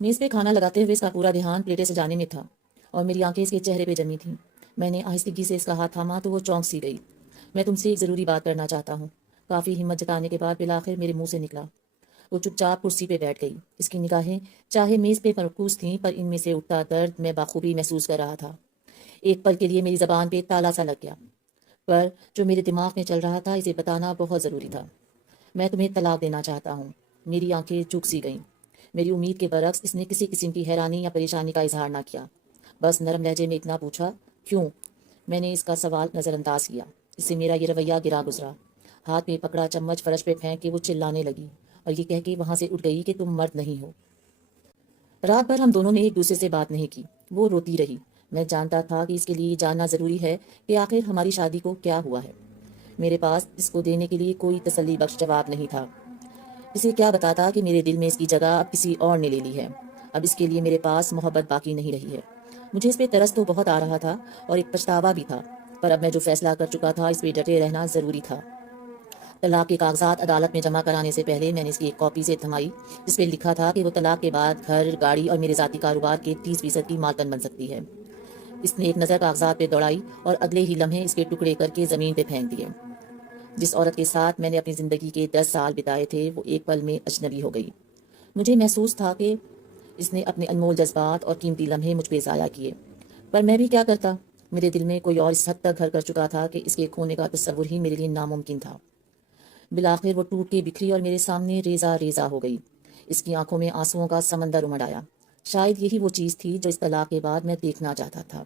मेज़ पे खाना लगाते हुए इसका पूरा ध्यान प्लेटें सजाने में था और मेरी आंखें इसके चेहरे पे जमी थीं। मैंने आहिस्तगी से इसका हाथ थामा तो वो चौंक सी गई। मैं तुमसे एक ज़रूरी बात करना चाहता हूँ। काफ़ी हिम्मत जताने के बाद बिलाखिर मेरे मुंह से निकला। वो चुपचाप कुर्सी पे बैठ गई। इसकी निगाहें चाहे मेज़ पे मरकूज थीं, पर इनमें से उठता दर्द मैं बाखूबी महसूस कर रहा था। एक पल के लिए मेरी ज़बान पे ताला सा लग गया, पर जो मेरे दिमाग में चल रहा था इसे बताना बहुत ज़रूरी था। मैं तुम्हें तलाक देना चाहता हूँ। मेरी आंखें झुक सी गईं। मेरी उम्मीद के बरक्स इसने किसी किस्म की हैरानी या परेशानी का इजहार ना किया। बस नरम लहजे में इतना पूछा, क्यों? मैंने इसका सवाल नज़रअंदाज किया। इससे मेरा ये रवैया गिरा गुजरा। हाथ में पकड़ा चम्मच फर्श पे फेंक के वो चिल्लाने लगी और ये कह के वहाँ से उठ गई कि तुम मर्द नहीं हो। रात भर हम दोनों ने एक दूसरे से बात नहीं की। वो रोती रही। मैं जानता था कि इसके लिए ये जानना ज़रूरी है कि आखिर हमारी शादी को क्या हुआ है। मेरे पास इसको देने के लिए कोई तसल्ली बख्श जवाब नहीं था। इसे क्या बताता कि मेरे दिल में इसकी जगह अब किसी और ने ले ली है। अब इसके लिए मेरे पास मोहब्बत बाकी नहीं रही है। मुझे इस पे तरस तो बहुत आ रहा था और एक पछतावा भी था, पर अब मैं जो फैसला कर चुका था इस पे डटे रहना ज़रूरी था। तलाक के कागजात अदालत में जमा कराने से पहले मैंने इसकी एक कॉपी से थमाई, जिस पे लिखा था कि वो तलाक के बाद घर, गाड़ी और मेरे ज़ाती कारोबार के 30% की मालकन बन सकती है। इसने एक नज़र कागजात पे दौड़ाई और अगले ही लम्हे इसके टुकड़े करके ज़मीन पे फेंक दिए। जिस औरत के साथ मैंने अपनी ज़िंदगी के 10 साल बिताए थे वो एक पल में अजनबी हो गई। मुझे महसूस था कि इसने अपने अनमोल जज्बात और कीमती लम्हे मुझ पे ज़ाया किए, पर मैं भी क्या करता। मेरे दिल में कोई और इस हद तक घर कर चुका था कि इसके खोने का तस्वुर ही मेरे लिए नामुमकिन था। बिलाखिर वो टूट के बिखरी और मेरे सामने रेजा रेजा हो गई। इसकी आंखों में आंसुओं का समंदर उमड़ आया। शायद यही वो चीज़ थी जो इस तलाक के बाद मैं देखना चाहता था।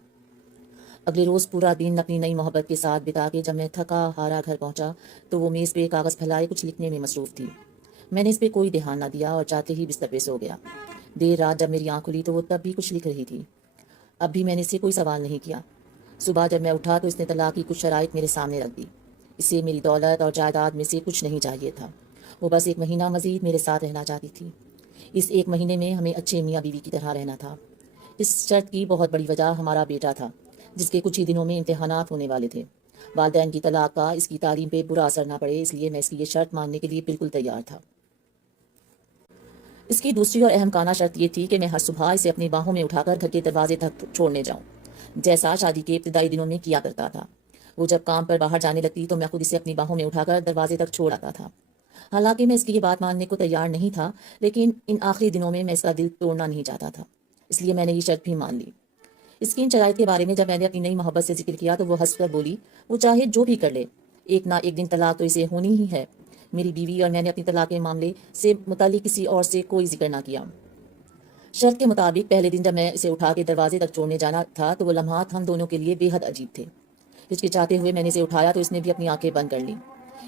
अगले रोज़ पूरा दिन अपनी नई मोहब्बत के साथ बिता के जब मैं थका हारा घर पहुंचा तो वो मेज़ पे कागज़ फैलाए कुछ लिखने में मसरूफ़ थी। मैंने इस पे कोई ध्यान न दिया और जाते ही बिस्तर पे सो गया। देर रात जब मेरी आँख खुली तो वो तब भी कुछ लिख रही थी। अब भी मैंने इससे कोई सवाल नहीं किया। सुबह जब मैं उठा तो इसने तलाक की कुछ शराइत मेरे सामने रख दी। इसे मेरी दौलत और जायदाद में से कुछ नहीं चाहिए था। वो बस 1 महीना मज़ीद मेरे साथ रहना चाहती थी। इस 1 महीने में हमें अच्छे मियाँ बीवी की तरह रहना था। इस शर्त की बहुत बड़ी वजह हमारा बेटा था, जिसके कुछ ही दिनों में इम्तिहानात होने वाले थे। वालिदैन की तलाक का इसकी तालीम पे बुरा असर ना पड़े, इसलिए मैं इसकी ये शर्त मानने के लिए बिल्कुल तैयार था। इसकी दूसरी और अहम काना शर्त ये थी कि मैं हर सुबह इसे अपनी बाहों में उठाकर घर के दरवाजे तक छोड़ने जाऊं, जैसा शादी के इब्तदाई दिनों में किया करता था। वो जब काम पर बाहर जाने लगती तो मैं खुद इसे अपनी बाहों में उठाकर दरवाजे तक छोड़ आता था। हालांकि मैं इसकी ये बात मानने को तैयार नहीं था, लेकिन इन आखिरी दिनों में मैं इसका दिल तोड़ना नहीं चाहता था, इसलिए मैंने ये शर्त भी मान ली। इसकी इन शराइत के बारे में जब मैंने अपनी नई मोहब्बत से जिक्र किया तो वो हंस कर बोली, वो चाहे जो भी कर ले, एक ना एक दिन तलाक तो इसे होनी ही है। मेरी बीवी और मैंने अपनी तलाक के मामले से मुतालिक किसी और से कोई जिक्र ना किया। शर्त के मुताबिक पहले दिन जब मैं इसे उठा के दरवाजे तक छोड़ने जाना था तो वो लम्हात हम दोनों के लिए बेहद अजीब थे। हिचकिचाते हुए मैंने इसे उठाया तो इसने भी अपनी आंखें बंद कर ली।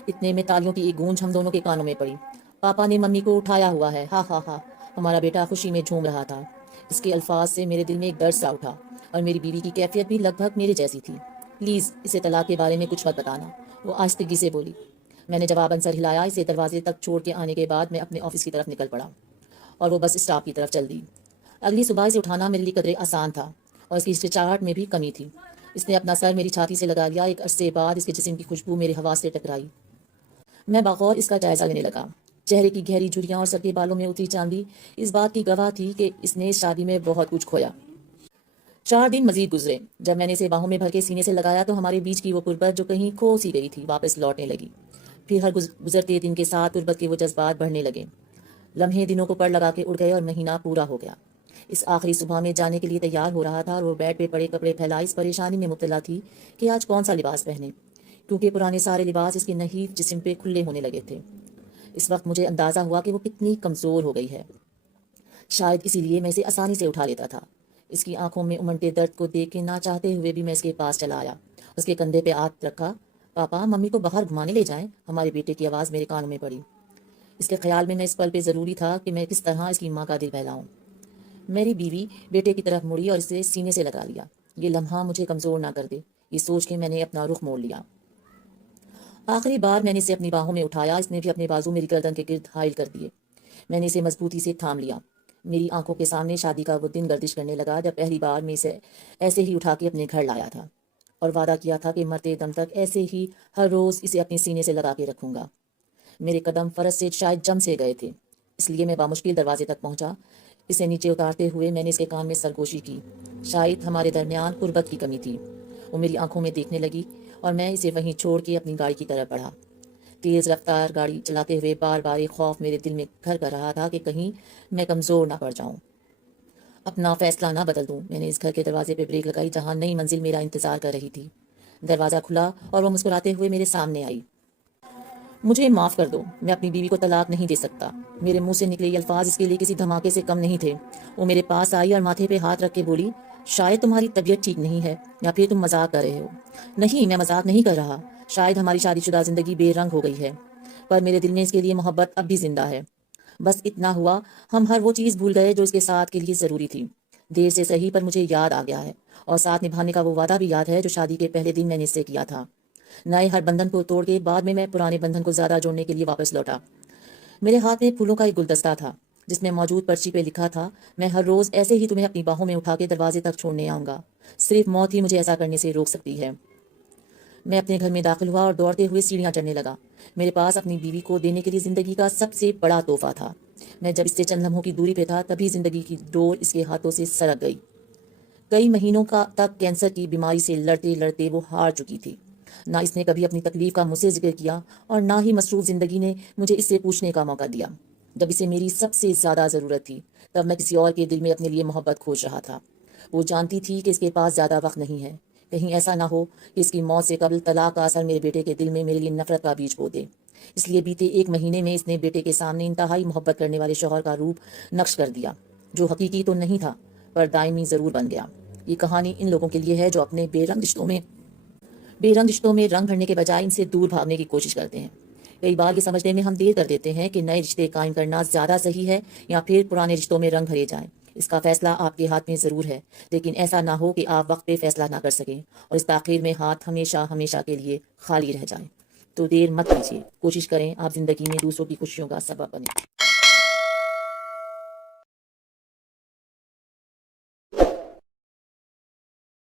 इतने में तालियों की एक गूंज हम दोनों के कानों में पड़ी। पापा ने मम्मी को उठाया हुआ है, हा हा हा। हमारा बेटा खुशी में झूम रहा था। इसके अल्फाज से मेरे दिल में एक दर्द सा उठा और मेरी बीवी की कैफियत भी लगभग मेरे जैसी थी। प्लीज़ इसे तलाक के बारे में कुछ मत बताना, वो आहिस्तगी से बोली। मैंने जवाबन सर हिलाया। इसे दरवाजे तक छोड़ के आने के बाद मैं अपने ऑफिस की तरफ निकल पड़ा और वो बस स्टॉप की तरफ चल दी। अगली सुबह इसे उठाना मेरे लिए कदरे आसान था और इसकी हिचकिचाहट में भी कमी थी। इसने अपना सर मेरी छाती से लगा लिया। एक अरसे बाद इसके जिस्म की खुशबू मेरे हवा से टकराई। मैं बगौर इसका जायजा लेने लगा। चेहरे की गहरी झुर्रियां और सर के बालों में उतरी चांदी इस बात की गवाह थी कि इसने इस शादी में बहुत कुछ खोया। 4 दिन मजीद गुजरे। जब मैंने इसे बाहों में भर के सीने से लगाया तो हमारे बीच की वो तुरबत जो कहीं खो सी गई थी वापस लौटने लगी। फिर हर गुजरते दिन के साथ तुरबत के वो जज्बात बढ़ने लगे। लम्हे दिनों को पर लगा के उड़ गए और महीना पूरा हो गया। इस आखिरी सुबह में जाने के लिए तैयार हो रहा था और वो बेड पे पड़े कपड़े फैलाई इस परेशानी में मुब्तला थी कि आज कौन सा लिबास पहने, क्योंकि पुराने सारे लिबास इसके नहीफ जिस्म पे खुले होने लगे थे। इस वक्त मुझे अंदाज़ा हुआ कि वो कितनी कमज़ोर हो गई है। शायद इसीलिए मैं इसे आसानी से उठा लेता था। इसकी आंखों में उमड़ते दर्द को देख के ना चाहते हुए भी मैं इसके पास चला आया। उसके कंधे पे हाथ रखा। पापा मम्मी को बाहर घुमाने ले जाएं, हमारे बेटे की आवाज़ मेरे कानों में पड़ी। इसके ख्याल में मैं इस पल पे ज़रूरी था कि मैं किस तरह इसकी माँ का दिल बहलाऊं। मेरी बीवी बेटे की तरफ मुड़ी और इसे सीने से लगा लिया। ये लम्हा मुझे कमज़ोर ना कर दे, ये सोच के मैंने अपना रुख मोड़ लिया। आखिरी बार मैंने इसे अपनी बाहों में उठाया। इसने भी अपने बाजू मेरी गर्दन के गिर्द हाइल कर दिए। मैंने इसे मजबूती से थाम लिया। मेरी आंखों के सामने शादी का वो दिन गर्दिश करने लगा जब पहली बार मैं इसे ऐसे ही उठा के अपने घर लाया था और वादा किया था कि मरते दम तक ऐसे ही हर रोज़ इसे अपने सीने से लगा के रखूंगा। मेरे कदम फरस से शायद जम से गए थे, इसलिए मैं बामुश्किल दरवाजे तक पहुंचा। اسے نیچے اتارتے ہوئے میں نے اس کے کان میں سرگوشی کی۔ شاید ہمارے درمیان قربت کی کمی تھی۔ وہ میری آنکھوں میں دیکھنے لگی اور میں اسے وہیں چھوڑ کے اپنی گاڑی کی طرف بڑھا۔ تیز رفتار گاڑی چلاتے ہوئے بار بار ایک خوف میرے دل میں گھر کر رہا تھا کہ کہیں میں کمزور نہ پڑ جاؤں، اپنا فیصلہ نہ بدل دوں۔ میں نے اس گھر کے دروازے پہ بریک لگائی جہاں نئی منزل میرا انتظار کر رہی تھی۔ دروازہ کھلا اور وہ مسکراتے ہوئے میرے سامنے آئی۔ مجھے معاف کر دو، میں اپنی بیوی کو طلاق نہیں دے سکتا۔ میرے منہ سے نکلے یہ الفاظ اس کے لیے کسی دھماکے سے کم نہیں تھے۔ وہ میرے پاس آئی اور ماتھے پہ ہاتھ رکھ کے بولی، شاید تمہاری طبیعت ٹھیک نہیں ہے یا پھر تم مذاق کر رہے ہو۔ نہیں، میں مذاق نہیں کر رہا۔ شاید ہماری شادی شدہ زندگی بے رنگ ہو گئی ہے، پر میرے دل میں اس کے لیے محبت اب بھی زندہ ہے۔ بس اتنا ہوا، ہم ہر وہ چیز بھول گئے جو اس کے ساتھ کے لیے ضروری تھی۔ دیر سے صحیح پر مجھے یاد آ گیا ہے، اور ساتھ نبھانے کا وہ وعدہ بھی یاد ہے جو شادی کے پہلے دن میں نے اس سے کیا تھا۔ نئے ہر بندھن کو توڑ کے بعد میں پرانے بندھن کو زیادہ جوڑنے کے لیے واپس لوٹا۔ میرے ہاتھ میں پھولوں کا ایک گلدستہ تھا جس میں موجود پرچی پہ لکھا تھا، میں ہر روز ایسے ہی تمہیں اپنی باہوں میں اٹھا کے دروازے تک چھوڑنے آؤں گا، صرف موت ہی مجھے ایسا کرنے سے روک سکتی ہے۔ میں اپنے گھر میں داخل ہوا اور دوڑتے ہوئے سیڑھیاں چڑھنے لگا۔ میرے پاس اپنی بیوی کو دینے کے لیے زندگی کا سب سے بڑا تحفہ تھا۔ میں جب اس سے چند لمحوں کی دوری پہ تھا تبھی زندگی کی ڈور اس کے ہاتھوں سے سرک گئی۔ کئی مہینوں تک کینسر کی بیماری سے لڑتے لڑتے وہ ہار چکی تھی۔ نہ اس نے کبھی اپنی تکلیف کا مجھ سے ذکر کیا اور نہ ہی مصروف زندگی نے مجھے اس سے پوچھنے کا موقع دیا۔ جب اسے میری سب سے زیادہ ضرورت تھی تب میں کسی اور کے دل میں اپنے لیے محبت کھوج رہا تھا۔ وہ جانتی تھی کہ اس کے پاس زیادہ وقت نہیں ہے، کہیں ایسا نہ ہو کہ اس کی موت سے قبل طلاق کا اثر میرے بیٹے کے دل میں میرے لیے نفرت کا بیج بو دے۔ اس لیے بیتے ایک مہینے میں اس نے بیٹے کے سامنے انتہائی محبت کرنے والے شوہر کا روپ نقش کر دیا، جو حقیقی تو نہیں تھا پر دائمی ضرور بن گیا۔ یہ کہانی ان لوگوں کے لیے ہے جو اپنے بے رنگ رشتوں میں رنگ بھرنے کے بجائے ان سے دور بھاگنے کی کوشش کرتے ہیں۔ کئی بار یہ سمجھنے میں ہم دیر کر دیتے ہیں کہ نئے رشتے قائم کرنا زیادہ صحیح ہے یا پھر پرانے رشتوں میں رنگ بھرے جائیں۔ اس کا فیصلہ آپ کے ہاتھ میں ضرور ہے، لیکن ایسا نہ ہو کہ آپ وقت پہ فیصلہ نہ کر سکیں اور اس تاخیر میں ہاتھ ہمیشہ ہمیشہ کے لیے خالی رہ جائیں۔ تو دیر مت کیجیے، کوشش کریں آپ زندگی میں دوسروں کی خوشیوں کا سبب بنیں۔